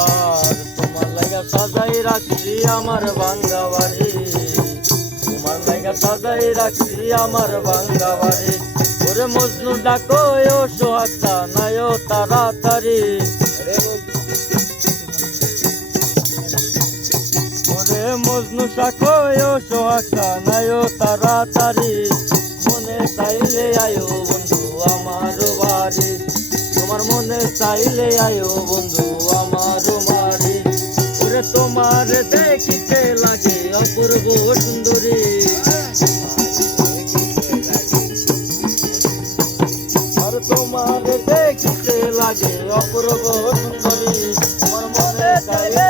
আর তোমার লাগা সাজাই রাখছি আমার ভাঙ্গা বাড়ি, তোমার লাগা সাজাই রাখছি আমার ভাঙ্গা বাড়ি। ওরে মজনু ডাকো ও সোহাগটা নাইও তাড়াতাড়ি, ওরে মজনু ডাকো ও সোহাগটা নাইও তাড়াতাড়ি। মনে চাইলে আয়ো বন্ধু আমার বাড়ি, তোমার মনে চাইলে আয়ো বন্ধু আমার বাড়ি। ওরে তোমার দেখিতে লাগে অপূর্ব সুন্দরী, আর তোমার দেখিতে লাগে অপূর্ব সুন্দরী। তোমার মনে চাইলে